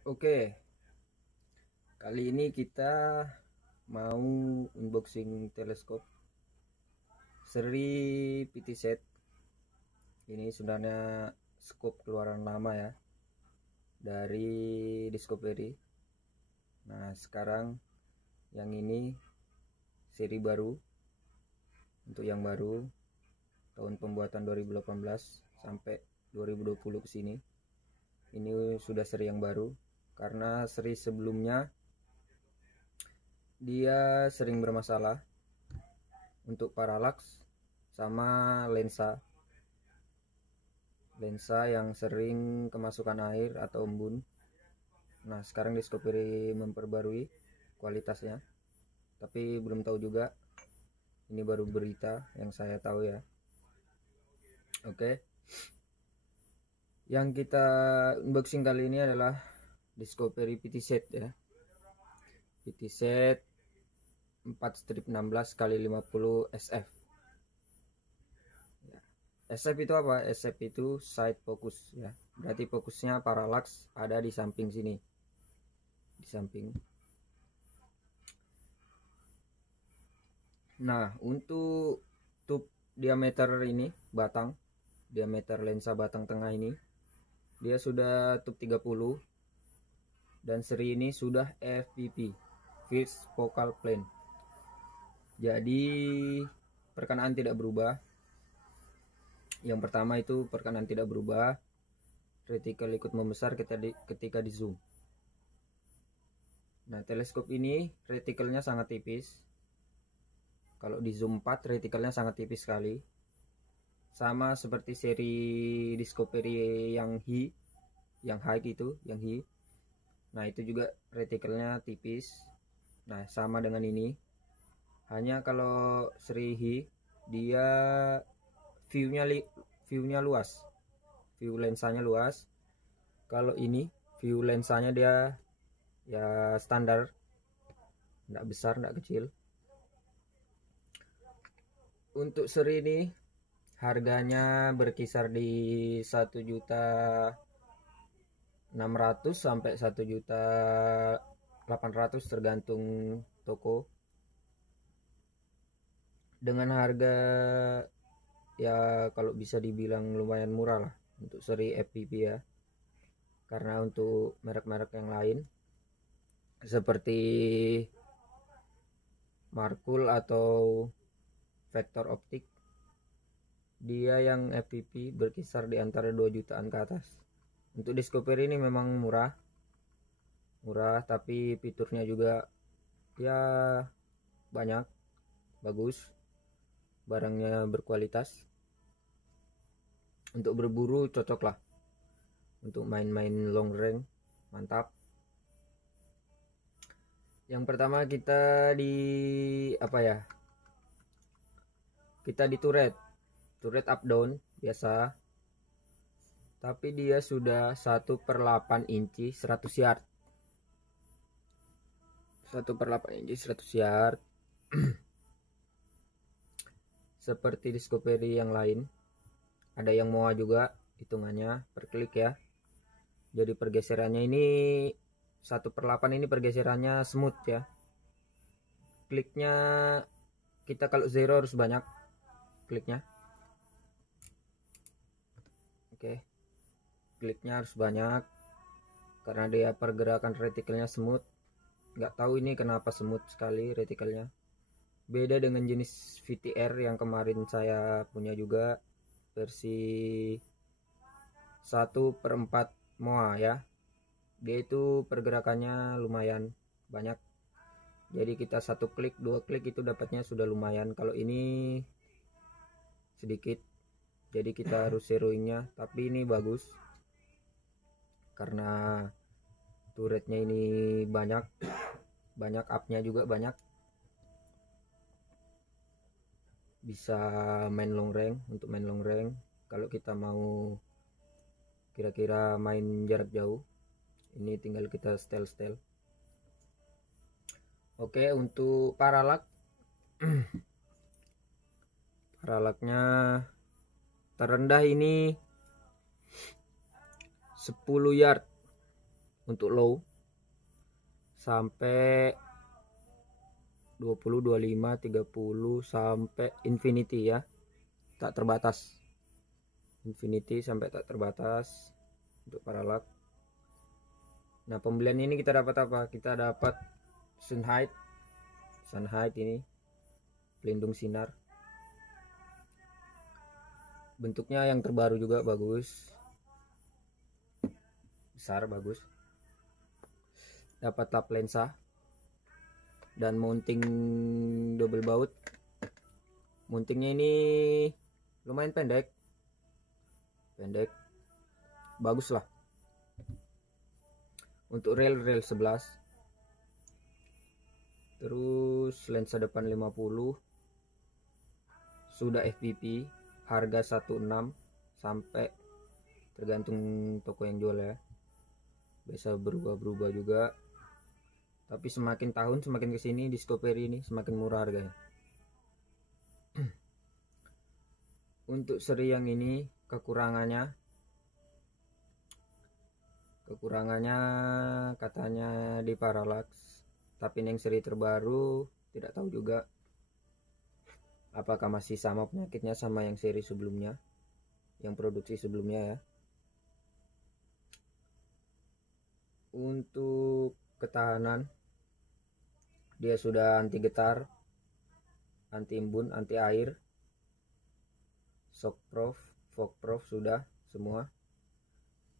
Oke, kali ini kita mau unboxing teleskop seri PT Set. Ini sebenarnya skop keluaran lama ya dari Discovery. Nah, sekarang yang ini seri baru. Untuk yang baru tahun pembuatan 2018 sampai 2020 ke sini. Ini sudah seri yang baru karena seri sebelumnya dia sering bermasalah untuk parallax sama lensa yang sering kemasukan air atau embun. Nah, sekarang Discovery memperbarui kualitasnya, tapi belum tahu juga, ini baru berita yang saya tahu ya. Oke, yang kita unboxing kali ini adalah Discovery PT Set ya, PT Set 4-16x50 SF. SF itu apa? SF itu side focus ya. Berarti fokusnya parallax ada di samping sini. Di samping. Nah, untuk tube diameter ini, diameter lensa batang tengah ini, dia sudah tube 30 dan seri ini sudah FPP, Fixed Focal Plane. Jadi perkenaan tidak berubah. Yang pertama itu perkenaan tidak berubah, retikel ikut membesar ketika di zoom. Nah, teleskop ini retikelnya sangat tipis. Kalau di zoom 4 retikelnya sangat tipis sekali. Sama seperti seri Discovery yang high itu, yang Hi. Nah, itu juga retikelnya tipis. Nah, sama dengan ini. Hanya kalau seri Hi dia view-nya luas. View lensanya luas. Kalau ini view lensanya dia ya standar. Enggak besar, enggak kecil. Untuk seri ini harganya berkisar di 1.600.000 sampai 1.800.000 tergantung toko. Dengan harga ya kalau bisa dibilang lumayan murah lah untuk seri FPV ya. Karena untuk merek-merek yang lain seperti Markul atau Vector Optik, dia yang FPV berkisar di antara 2 jutaan ke atas. Untuk Discovery ini memang murah tapi fiturnya juga ya banyak, bagus, barangnya berkualitas. Untuk berburu cocok lah, untuk main-main long range mantap. Yang pertama kita di turret up down biasa, tapi dia sudah 1/8 inci 100 yard. 1/8 inci 100 yard. Seperti Discovery yang lain, ada yang MOA juga, hitungannya per klik ya. Jadi pergeserannya ini 1/8 ini pergeserannya smooth ya. Kliknya kita kalau zero harus banyak kliknya. Oke, kliknya harus banyak karena dia pergerakan retikelnya smooth. Nggak tahu ini kenapa smooth sekali retikelnya. Beda dengan jenis VTR yang kemarin saya punya juga, versi 1/4 MOA ya. Dia itu pergerakannya lumayan banyak. Jadi kita 1 klik 2 klik itu dapatnya sudah lumayan. Kalau ini sedikit, jadi kita harus zeroingnya. Tapi ini bagus karena turretnya ini banyak upnya juga banyak, bisa main long range. Untuk main long range kalau kita mau kira-kira main jarak jauh, ini tinggal kita setel. Oke, untuk parallax paralaxnya terendah ini 10 yard untuk low sampai 20, 25, 30 sampai infinity ya, tak terbatas. Infinity sampai tak terbatas untuk parallax. Nah, pembelian ini kita dapat apa? Kita dapat sunhide ini pelindung sinar. Bentuknya yang terbaru juga bagus, besar, bagus. Dapat lap lensa dan mounting double baut. Mountingnya ini lumayan pendek, bagus lah. Untuk rel 11. Terus lensa depan 50, sudah FPP, harga 16 sampai, tergantung toko yang jual ya, bisa berubah-berubah juga. Tapi semakin tahun semakin kesini Discovery ini semakin murah harganya. Untuk seri yang ini kekurangannya katanya di parallax, tapi yang seri terbaru tidak tahu juga apakah masih sama penyakitnya sama yang seri sebelumnya, yang produksi sebelumnya ya. Untuk ketahanan dia sudah anti getar, anti embun, anti air, shockproof, fogproof sudah semua,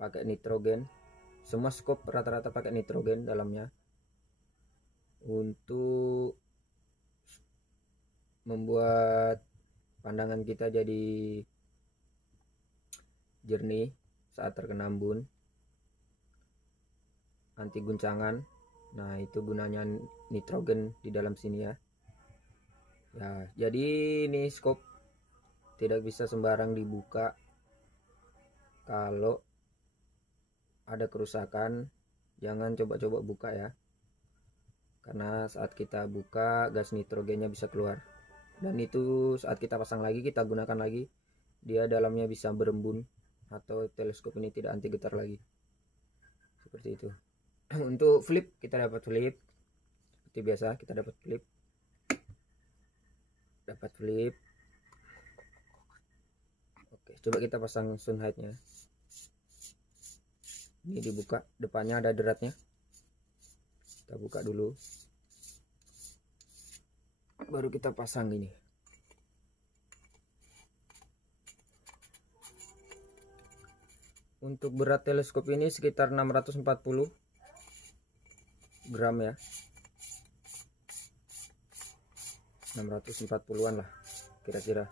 pakai nitrogen. Semua scope rata-rata pakai nitrogen dalamnya untuk membuat pandangan kita jadi jernih saat terkena embun, anti guncangan. Nah, itu gunanya nitrogen di dalam sini ya. Ya, jadi ini scope tidak bisa sembarang dibuka. Kalau ada kerusakan jangan coba-coba buka ya, karena saat kita buka gas nitrogennya bisa keluar, dan itu saat kita pasang lagi, kita gunakan lagi, dia dalamnya bisa berembun atau teleskop ini tidak anti getar lagi, seperti itu. Untuk flip kita dapat flip seperti biasa, kita dapat flip. Oke, coba kita pasang sunhide nya. Ini dibuka, depannya ada deratnya, kita buka dulu baru kita pasang ini. Untuk berat teleskop ini sekitar 640 gram ya, 640-an lah kira-kira,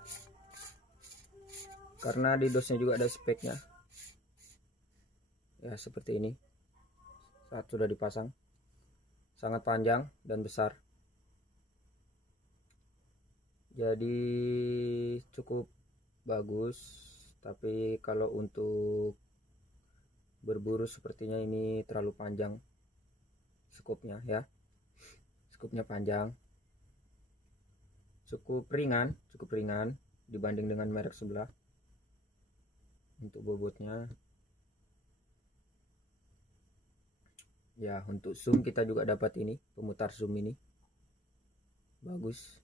karena di dosnya juga ada speknya ya, seperti ini. Saat sudah dipasang sangat panjang dan besar, jadi cukup bagus. Tapi kalau untuk berburu sepertinya ini terlalu panjang skopnya ya, skopnya panjang. Cukup ringan dibanding dengan merek sebelah. Untuk bobotnya ya, untuk zoom kita juga dapat ini, pemutar zoom ini bagus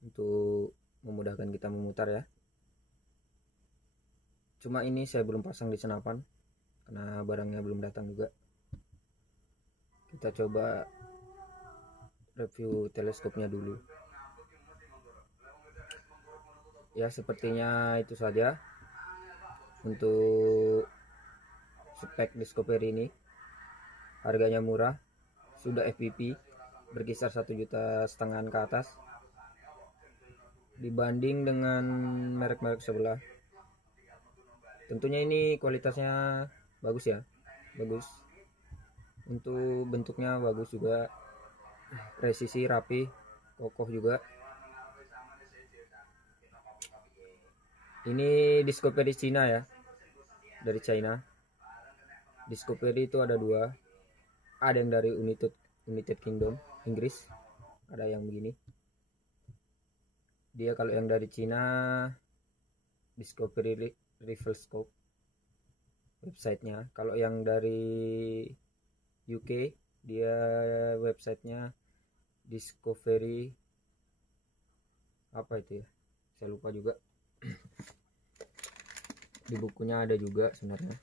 untuk memudahkan kita memutar ya. Cuma ini saya belum pasang di senapan karena barangnya belum datang juga. Kita coba review teleskopnya dulu ya. Sepertinya itu saja untuk spek Discovery ini. Harganya murah, sudah FPP, berkisar 1,5 juta ke atas dibanding dengan merek-merek sebelah. Tentunya ini kualitasnya bagus ya, bagus. Untuk bentuknya bagus juga, presisi, rapi, kokoh juga. Ini Discovery Cina ya, dari China. Discovery itu ada dua, ada yang dari United Kingdom, Inggris, ada yang begini. Dia kalau yang dari Cina Discovery Rifle Scope websitenya. Kalau yang dari UK. Dia websitenya Discovery apa itu ya, saya lupa juga. Di bukunya ada juga sebenarnya,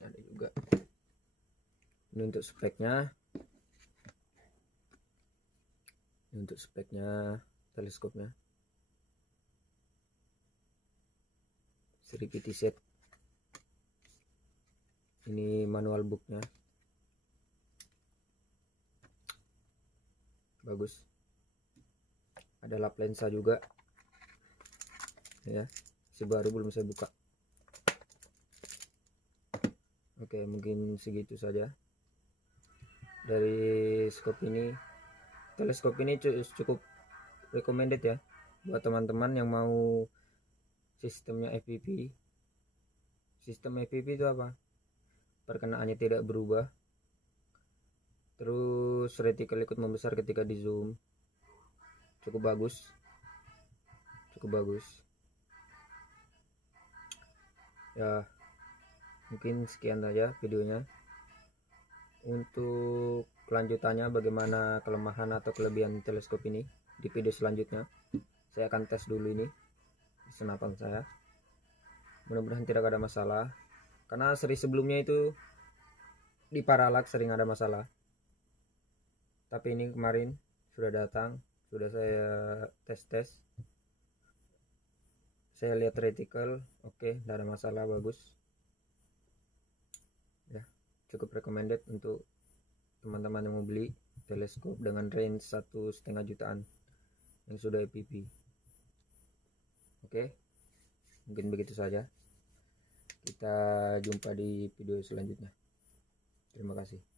ada juga. Ini untuk speknya, teleskopnya seri PT set. Ini manual booknya, bagus. Ada lap lensa juga ya, si baru belum saya buka. Oke, mungkin segitu saja dari scope ini. Teleskop ini cukup recommended ya buat teman-teman yang mau sistemnya FPV. Sistem FPV itu apa? Perkenaannya tidak berubah, terus retikel ikut membesar ketika di zoom. Cukup bagus ya. Mungkin sekian saja videonya. Untuk kelanjutannya bagaimana kelemahan atau kelebihan teleskop ini, di video selanjutnya saya akan tes dulu ini di senapan saya. Mudah-mudahan tidak ada masalah, karena seri sebelumnya itu di Parallax sering ada masalah, tapi ini kemarin sudah datang, sudah saya tes. Saya lihat reticle, oke, tidak ada masalah, bagus ya. Cukup recommended untuk teman-teman yang mau beli teleskop dengan range 1,5 jutaan yang sudah FPV. Oke, mungkin begitu saja. Kita jumpa di video selanjutnya. Terima kasih.